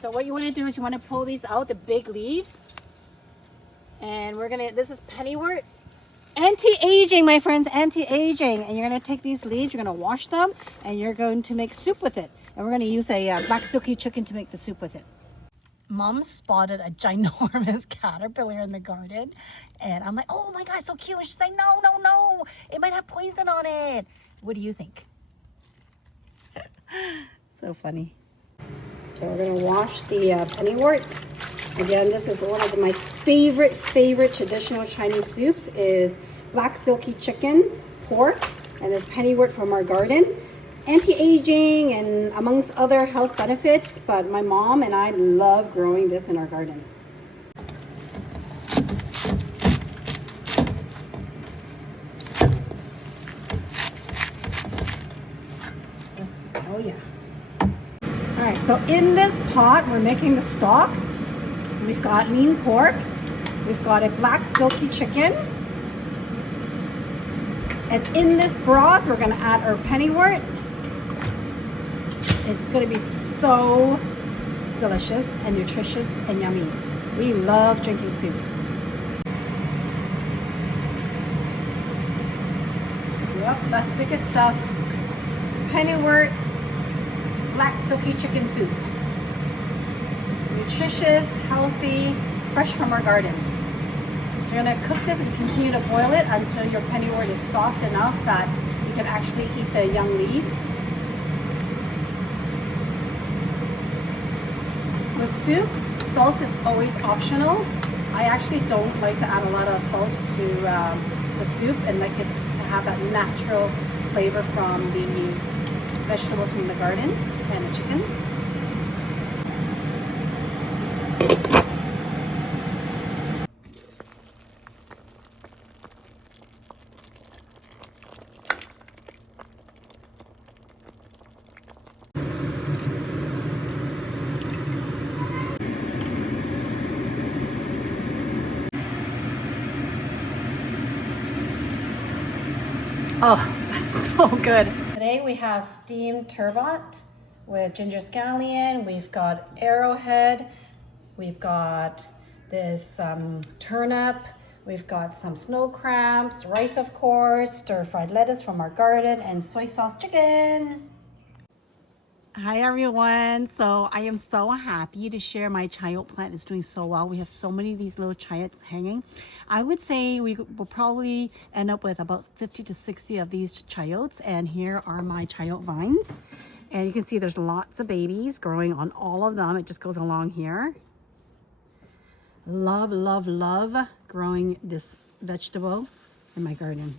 So what you want to do is you want to pull these out, the big leaves. And we're going to, this is Pennywort. Anti-aging, my friends, anti-aging. And you're going to take these leaves, you're going to wash them, and you're going to make soup with it. And we're going to use a black silky chicken to make the soup with it. Mom spotted a ginormous caterpillar in the garden. And I'm like, oh my God, so cute. And she's like, no, no, no. It might have poison on it. What do you think? So funny. So we're going to wash the Pennywort. Again, this is one of my favorite traditional Chinese soups is black silky chicken, pork, and this Pennywort from our garden. Anti-aging and amongst other health benefits, but my mom and I love growing this in our garden. Oh yeah. All right, so in this pot, we're making the stock. We've got lean pork. We've got a black silky chicken. And in this broth, we're gonna add our Pennywort. It's gonna be so delicious and nutritious and yummy. We love drinking soup. Yep, that's the good stuff. Pennywort black silky chicken soup. Nutritious, healthy, fresh from our gardens. So you're gonna cook this and continue to boil it until your Pennywort is soft enough that you can actually eat the young leaves. With soup, salt is always optional. I actually don't like to add a lot of salt to the soup and like it to have that natural flavor from the vegetables from the garden and the chicken. Oh, that's so good. Today we have steamed turbot with ginger scallion. We've got arrowhead. We've got this turnip. We've got some snow crabs, rice of course, stir-fried lettuce from our garden, and soy sauce chicken. Hi everyone. So I am so happy to share my chayote plant is doing so well. We have so many of these little chayotes hanging. I would say we will probably end up with about 50 to 60 of these chayotes. And here are my chayote vines. And you can see there's lots of babies growing on all of them. It just goes along here. Love, love, love growing this vegetable in my garden.